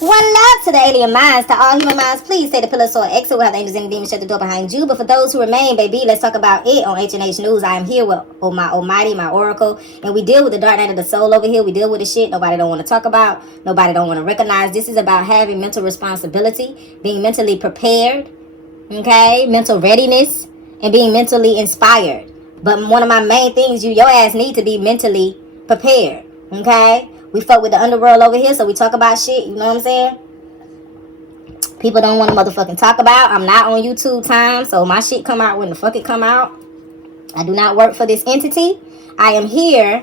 One love to the alien minds, to all human minds. Please say the pillar sword exit. We'll have the angels and the demons shut the door behind you. But for those who remain, baby, let's talk about it on HNH I am here with my almighty, my oracle. And we deal with the dark night of the soul over here. We deal with the shit nobody don't want to talk about. Nobody don't want to recognize. This is about having mental responsibility, being mentally prepared, okay? Mental readiness, and being mentally inspired. But one of my main things, your ass need to be mentally prepared, okay? We fuck with the underworld over here, so we talk about shit, you know what I'm saying? People don't want to motherfucking talk about. I'm not on YouTube time, so my shit come out when the fuck it come out. I do not work for this entity. I am here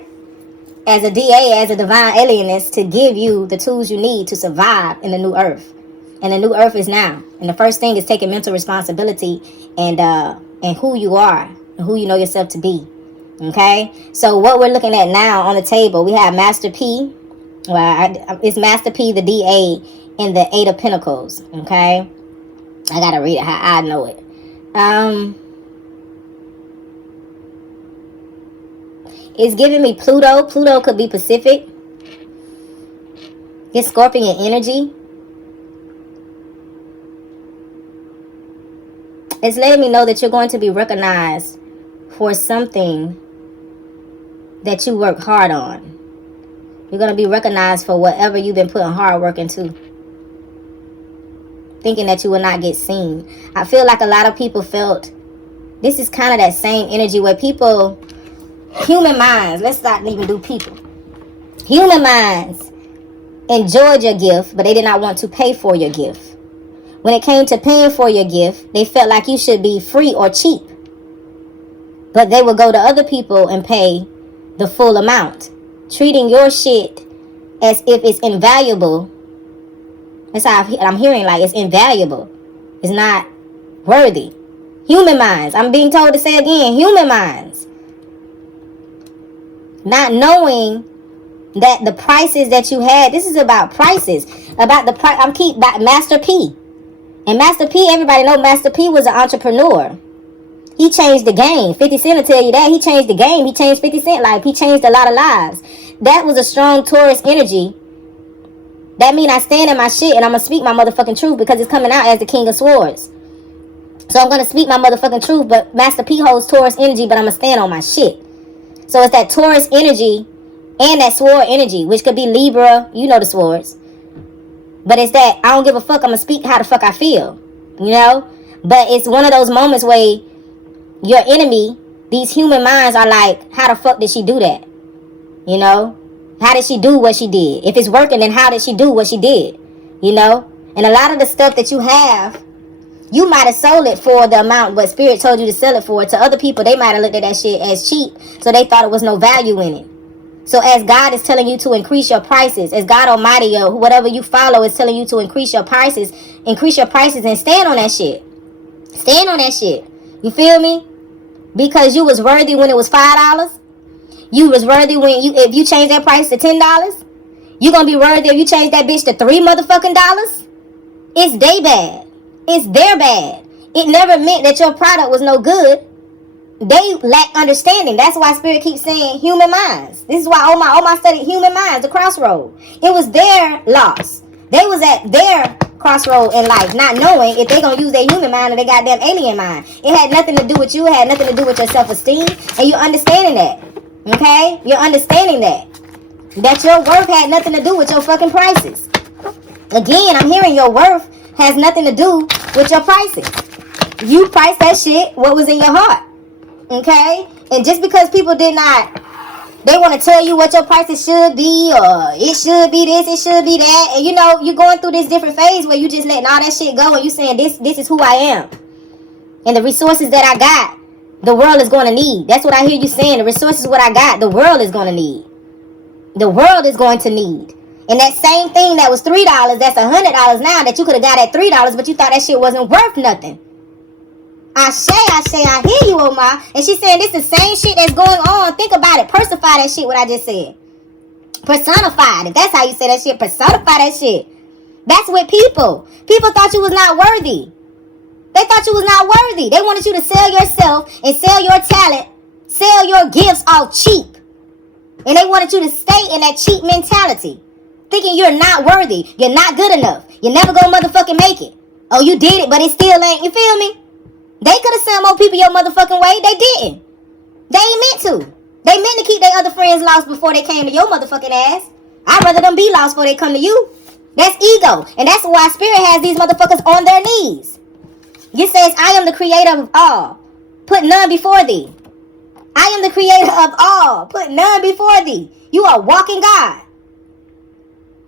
as a DA, as a divine alienist, to give you the tools you need to survive in the new earth. And the new earth is now. And the first thing is taking mental responsibility and who you are and who you know yourself to be. Okay, so what we're looking at now on the table, we have Master P. Well, it's Master P, the DA, and the Eight of Pentacles. Okay, I gotta read it how I know it. It's giving me Pluto. Pluto could be Pacific. It's Scorpion energy. It's letting me know that you're going to be recognized for something that you work hard on. You're going to be recognized for whatever you've been putting hard work into. Thinking that you will not get seen. I feel like a lot of people felt, this is kind of that same energy where people, human minds, let's not even do people. Human minds enjoyed your gift, but they did not want to pay for your gift. When it came to paying for your gift, they felt like you should be free or cheap. But they would go to other people and pay the full amount, treating your shit as if it's invaluable. That's how I'm hearing, like it's invaluable. It's not worthy. Human minds. I'm being told to say again, human minds. Not knowing that the prices that you had, this is about prices. About the price. I'm keep by Master P. And Master P, everybody know Master P was an entrepreneur. He changed the game. 50 Cent will tell you that. He changed the game. He changed 50 Cent life. He changed a lot of lives. That was a strong Taurus energy. That means I stand in my shit and I'm going to speak my motherfucking truth because it's coming out as the King of Swords. So I'm going to speak my motherfucking truth, but Master P holds Taurus energy, but I'm going to stand on my shit. So it's that Taurus energy and that sword energy, which could be Libra. You know the swords. But it's that I don't give a fuck. I'm going to speak how the fuck I feel. You know? But it's one of those moments where your enemy, these human minds are like, how the fuck did she do that? You know? How did she do what she did? If it's working, then how did she do what she did? You know? And a lot of the stuff that you have, you might have sold it for the amount but Spirit told you to sell it for. To other people, they might have looked at that shit as cheap, so they thought it was no value in it. So as God is telling you to increase your prices, as God Almighty or whatever you follow is telling you to increase your prices and stand on that shit. Stand on that shit. You feel me? Because you was worthy when it was $5. You was worthy if you change that price to $10. You gonna be worthy if you change that bitch to $3 motherfucking dollars. It's they bad. It's their bad. It never meant that your product was no good. They lack understanding. That's why Spirit keeps saying human minds. This is why all my study human minds, the crossroad. It was their loss. They was at their crossroad in life, not knowing if they gonna use their human mind or their goddamn alien mind. It had nothing to do with you. It had nothing to do with your self-esteem. And you're understanding that. Okay? You're understanding that. That your worth had nothing to do with your fucking prices. Again, I'm hearing your worth has nothing to do with your prices. You priced that shit what was in your heart. Okay? And just because people did not, they want to tell you what your prices should be, or it should be this, it should be that. And you know, you're going through this different phase where you just letting all that shit go and you saying this is who I am. And the resources that I got, the world is going to need. That's what I hear you saying. The resources what I got, the world is going to need. The world is going to need. And that same thing that was $3, that's $100 now that you could have got at $3, but you thought that shit wasn't worth nothing. I hear you, Omar. And she's saying this is the same shit that's going on. Think about it. Personify that shit, what I just said. Personify it. That's how you say that shit. Personify that shit. That's with people. People thought you was not worthy. They thought you was not worthy. They wanted you to sell yourself and sell your talent, sell your gifts all cheap. And they wanted you to stay in that cheap mentality. Thinking you're not worthy. You're not good enough. You're never gonna motherfucking make it. Oh, you did it, but it still ain't. You feel me? They could have sent more people your motherfucking way. They didn't. They ain't meant to. They meant to keep their other friends lost before they came to your motherfucking ass. I'd rather them be lost before they come to you. That's ego. And that's why Spirit has these motherfuckers on their knees. It says, I am the creator of all. Put none before thee. I am the creator of all. Put none before thee. You are walking God.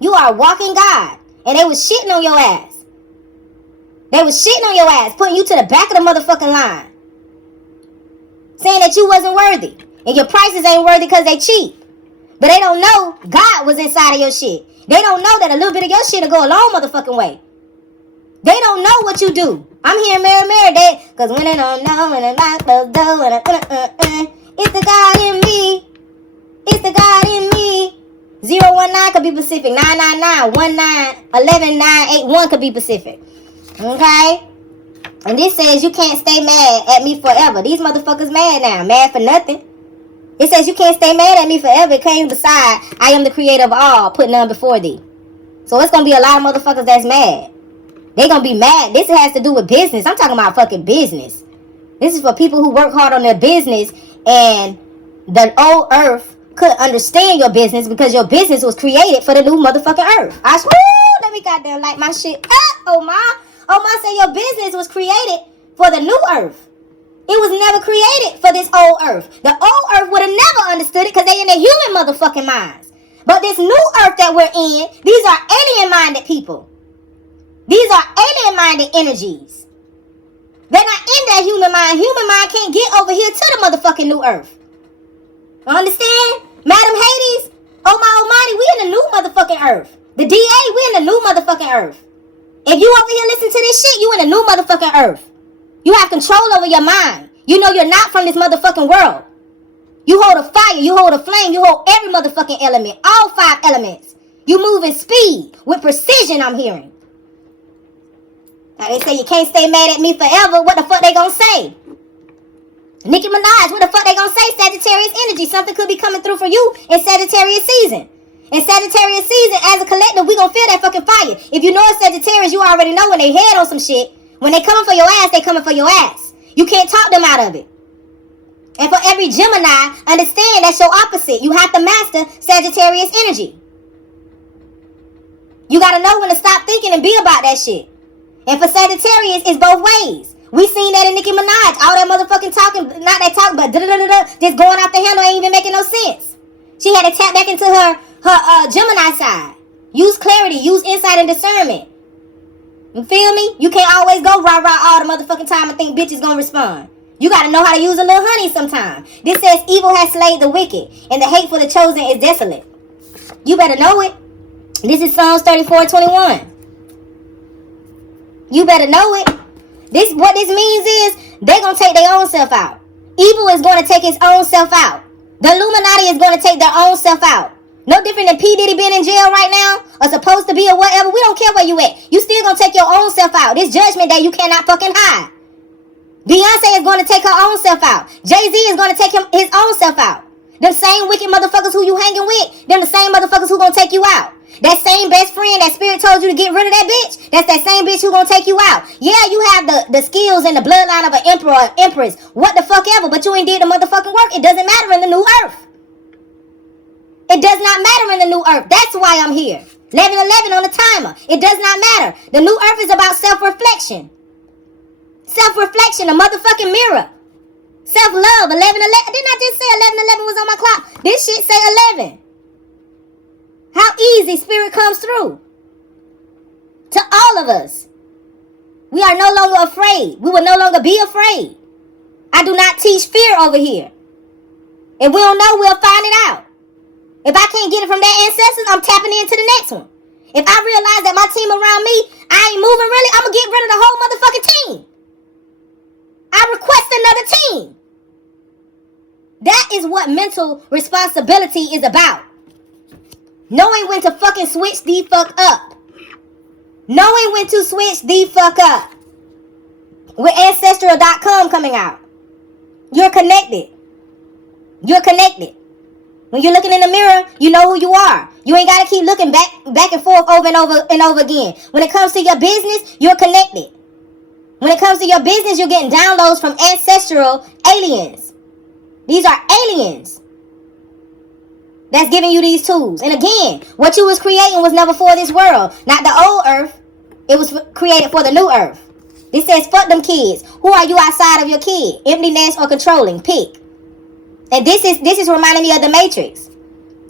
You are walking God. And they was shitting on your ass. They was shitting on your ass, putting you to the back of the motherfucking line. Saying that you wasn't worthy. And your prices ain't worthy because they cheap. But they don't know God was inside of your shit. They don't know that a little bit of your shit will go a long motherfucking way. They don't know what you do. I'm hearing Mary Day. Because when they don't know, when they lock the door, it's the God in me. It's the God in me. 019 could be Pacific. 999-19-11-981 could be Pacific. Okay? And this says you can't stay mad at me forever. These motherfuckers mad now. Mad for nothing. It says you can't stay mad at me forever. It came beside, I am the creator of all. Put none before thee. So it's going to be a lot of motherfuckers that's mad. They going to be mad. This has to do with business. I'm talking about fucking business. This is for people who work hard on their business. And the old earth couldn't understand your business because your business was created for the new motherfucking earth. I swear. Let me goddamn light my shit up. Oh my said your business was created for the new earth. It was never created for this old earth. The old earth would have never understood it because they in their human motherfucking minds. But this new earth that we're in, these are alien-minded people. These are alien-minded energies. They're not in that human mind. Human mind can't get over here to the motherfucking new earth. Understand? Madam Hades, oh my almighty, we in the new motherfucking earth. The DA, we in the new motherfucking earth. If you over here listen to this shit, you in the new motherfucking earth. You have control over your mind. You know you're not from this motherfucking world. You hold a fire, you hold a flame, you hold every motherfucking element. All 5 elements. You move in speed, with precision, I'm hearing. Now they say you can't stay mad at me forever. What the fuck they gonna say? Nicki Minaj, what the fuck they gonna say? Sagittarius energy. Something could be coming through for you in Sagittarius season. In Sagittarius season, as a collective, we gonna feel that fucking fire. If you know it's Sagittarius, you already know when they head on some shit. When they coming for your ass, they coming for your ass. You can't talk them out of it. And for every Gemini, understand that's your opposite. You have to master Sagittarius energy. You gotta know when to stop thinking and be about that shit. And for Sagittarius, it's both ways. We seen that in Nicki Minaj. All that motherfucking talking, not that talk, but just going off the handle ain't even making no sense. She had to tap back into her Gemini side. Use clarity, use insight and discernment. You feel me? You can't always go rah-rah all the motherfucking time and think bitches gonna respond. You gotta know how to use a little honey sometime. This says evil has slayed the wicked, and the hate for the chosen is desolate. You better know it. This is Psalms 34:21. You better know it. What this means is they gonna take their own self out. Evil is gonna take its own self out. The Illuminati is gonna take their own self out. No different than P. Diddy being in jail right now, or supposed to be, or whatever. We don't care where you at. You still gonna take your own self out. This judgment that you cannot fucking hide. Beyonce is gonna take her own self out. Jay-Z is gonna take his own self out. Them same wicked motherfuckers who you hanging with, them the same motherfuckers who gonna take you out. That same best friend that Spirit told you to get rid of that bitch, that's that same bitch who gonna take you out. Yeah, you have the skills and the bloodline of an emperor or empress, what the fuck ever, but you ain't did the motherfucking work. It doesn't matter in the new earth. It does not matter in the new earth. That's why I'm here. 11:11 on the timer. It does not matter. The new earth is about self-reflection. Self-reflection, a motherfucking mirror. Self-love, 11:11. Didn't I just say 11:11 was on my clock? This shit say 11. How easy Spirit comes through. To all of us. We are no longer afraid. We will no longer be afraid. I do not teach fear over here. If we don't know, we'll find it out. If I can't get it from their ancestors, I'm tapping into the next one. If I realize that my team around me, I ain't moving really, I'm going to get rid of the whole motherfucking team. I request another team. That is what mental responsibility is about. Knowing when to fucking switch the fuck up. Knowing when to switch the fuck up. With Ancestral.com coming out. You're connected. You're connected. When you're looking in the mirror, you know who you are. You ain't got to keep looking back and forth over and over and over again. When it comes to your business, you're connected. When it comes to your business, you're getting downloads from ancestral aliens. These are aliens that's giving you these tools. And again, what you was creating was never for this world. Not the old earth. It was created for the new earth. This says, fuck them kids. Who are you outside of your kid? Emptiness or controlling? Pick. And this is reminding me of the Matrix.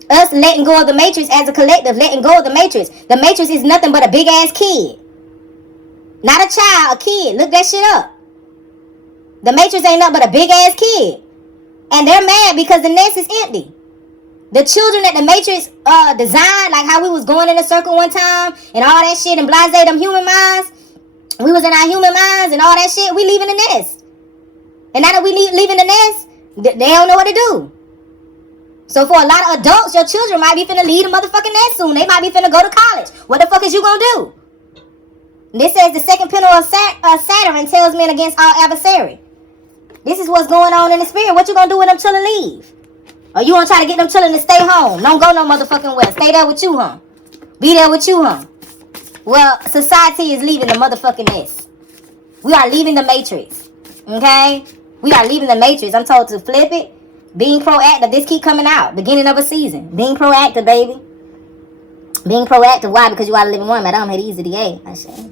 Us letting go of the Matrix as a collective, letting go of the Matrix. The Matrix is nothing but a big ass kid. Not a child, a kid. Look that shit up. The Matrix ain't nothing but a big ass kid. And they're mad because the nest is empty. The children that the Matrix designed, like how we was going in a circle one time and all that shit and blase them human minds. We was in our human minds and all that shit. We leaving the nest. And now that we leaving the nest, they don't know what to do. So for a lot of adults, your children might be finna leave the motherfucking nest soon. They might be finna go to college. What the fuck is you gonna do? This says the second pinnacle of Saturn tells men against all adversary. This is what's going on in the spirit. What you gonna do when them children leave? Or you gonna try to get them children to stay home? Don't go no motherfucking where. Stay there with you, huh? Be there with you, huh? Well, society is leaving the motherfucking nest. We are leaving the Matrix. Okay? We are leaving the Matrix. I'm told to flip it. Being proactive. This keep coming out. Beginning of a season. Being proactive, baby. Being proactive. Why? Because you are a living woman. Madame HADEZ.